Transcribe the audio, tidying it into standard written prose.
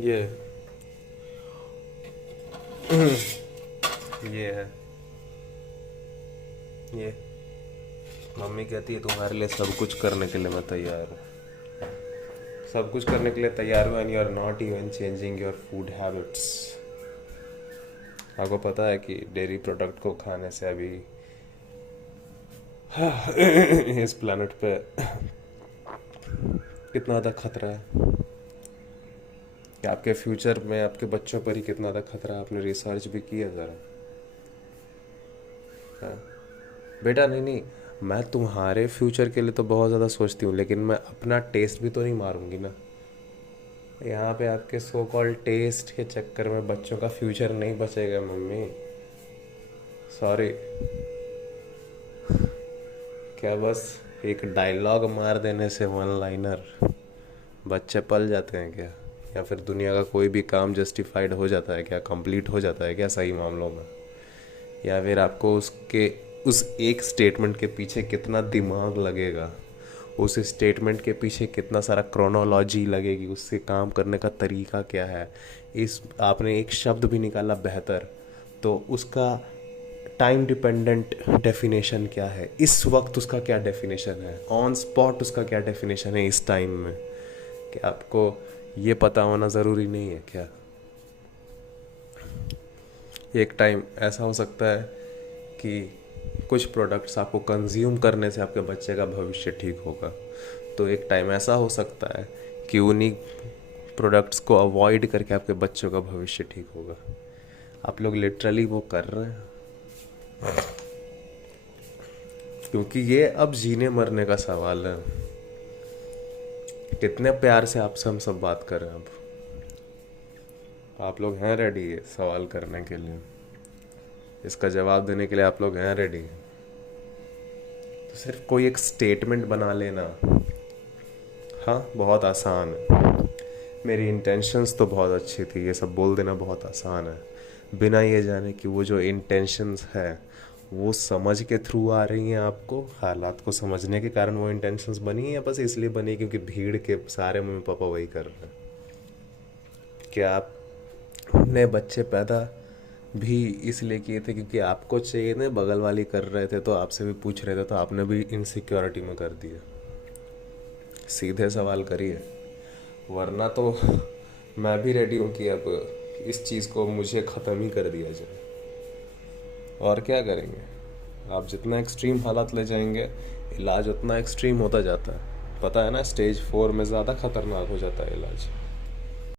ये ये है। ये मम्मी कहती है तुम्हारे लिए सब कुछ करने के लिए मैं तैयार हूँ। सब कुछ करने के लिए तैयार हूँ and you are not even changing your food habits. आपको पता है कि डेयरी प्रोडक्ट को खाने से अभी इस प्लानट पे कितना ज़्यादा खतरा है, कि आपके फ्यूचर में आपके बच्चों पर ही कितना ज़्यादा खतरा है। आपने रिसर्च भी किया ज़रा? हाँ बेटा, नहीं नहीं, मैं तुम्हारे फ्यूचर के लिए तो बहुत ज़्यादा सोचती हूँ, लेकिन मैं अपना टेस्ट भी तो नहीं मारूंगी ना। यहाँ पे आपके सो कॉल्ड टेस्ट के चक्कर में बच्चों का फ्यूचर नहीं बचेगा मम्मी। सॉरी। क्या बस एक डायलॉग मार देने से, वन लाइनर, बच्चे पल जाते हैं क्या? या फिर दुनिया का कोई भी काम जस्टिफाइड हो जाता है क्या, कंप्लीट हो जाता है क्या सही मामलों में? या फिर आपको उसके उस एक स्टेटमेंट के पीछे कितना दिमाग लगेगा, उस स्टेटमेंट के पीछे कितना सारा क्रोनोलॉजी लगेगी, उससे काम करने का तरीका क्या है। इस आपने एक शब्द भी निकाला बेहतर, तो उसका टाइम डिपेंडेंट डेफिनेशन क्या है, इस वक्त उसका क्या डेफिनेशन है, ऑन स्पॉट उसका क्या डेफिनेशन है इस टाइम में? क्या आपको ये पता होना ज़रूरी नहीं है क्या? एक टाइम ऐसा हो सकता है कि कुछ प्रोडक्ट्स आपको कंज्यूम करने से आपके बच्चे का भविष्य ठीक होगा, तो एक टाइम ऐसा हो सकता है कि उन्हीं प्रोडक्ट्स को अवॉइड करके आपके बच्चों का भविष्य ठीक होगा। आप लोग लिटरली वो कर रहे हैं, क्योंकि ये अब जीने मरने का सवाल है। कितने प्यार से आपसे हम सब बात कर रहे हैं, अब आप लोग हैं रेडी ये सवाल करने के लिए? इसका जवाब देने के लिए आप लोग हैं रेडी? तो सिर्फ कोई एक स्टेटमेंट बना लेना, हाँ बहुत आसान है। मेरी इंटेंशंस तो बहुत अच्छी थी, ये सब बोल देना बहुत आसान है, बिना ये जाने कि वो जो इंटेंशंस है वो समझ के थ्रू आ रही हैं आपको, हालात को समझने के कारण वो इंटेंशंस बनी है, बस इसलिए बनी क्योंकि भीड़ के सारे मम्मी पापा वही कर रहे हैं। क्या आपने बच्चे पैदा भी इसलिए किए थे क्योंकि आपको चाहिए थे, बगल वाली कर रहे थे तो आपसे भी पूछ रहे थे, तो आपने भी इनसिक्योरिटी में कर दिया? सीधे सवाल करिए, वरना तो मैं भी रेडी हूँ कि अब इस चीज़ को मुझे ख़त्म ही कर दिया जाए। और क्या करेंगे? आप जितना एक्सट्रीम हालात ले जाएंगे, इलाज उतना एक्सट्रीम होता जाता है। पता है ना, स्टेज 4 में ज़्यादा ख़तरनाक हो जाता है इलाज।